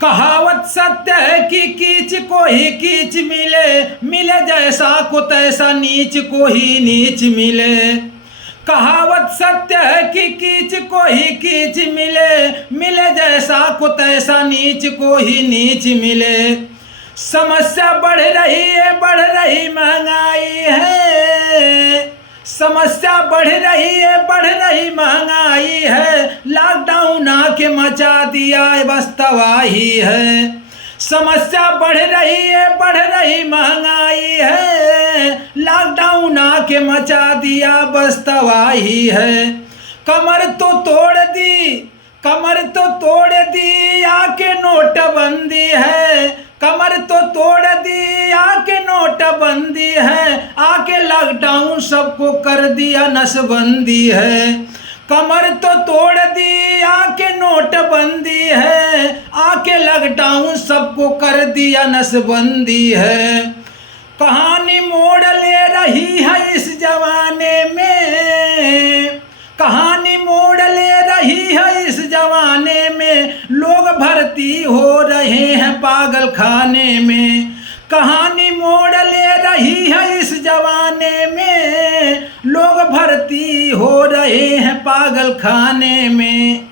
कहावत सत्य है कि कीच को ही कीच मिले, मिले जैसा को तैसा नीच को ही नीच मिले। कहावत सत्य है कि कीच को ही कीच मिले, मिले जैसा को तैसा नीच को ही नीच मिले। समस्या बढ़ रही है, बढ़ रही महंगाई है। समस्या बढ़ रही है, बढ़ रही महंगाई है। लॉकडाउन आके मचा दिया बस तबाही है। समस्या बढ़ रही है, बढ़ रही महंगाई है। लॉकडाउन आके मचा दिया बस तबाही है। कमर तो तोड़ दी, कमर तो तोड़ दी आके नोटबंदी है। कमर तो तोड़ दी आके नोटबंदी है। आके लॉकडाउन सबको कर दिया नसबंदी है। कमर तो तोड़ दी आके नोटबंदी है। आके लॉकडाउन सबको कर दिया नसबंदी है। कहानी मोड़ ले रही है इस जमाने में, कहानी मोड़ ले रही है इस जमाने में। लोग भर्ती हो रहे हैं पागल खाने में। कहानी मोड़ ले रही है इस जमाने में। लोग भर्ती हो रहे हैं पागल खाने में।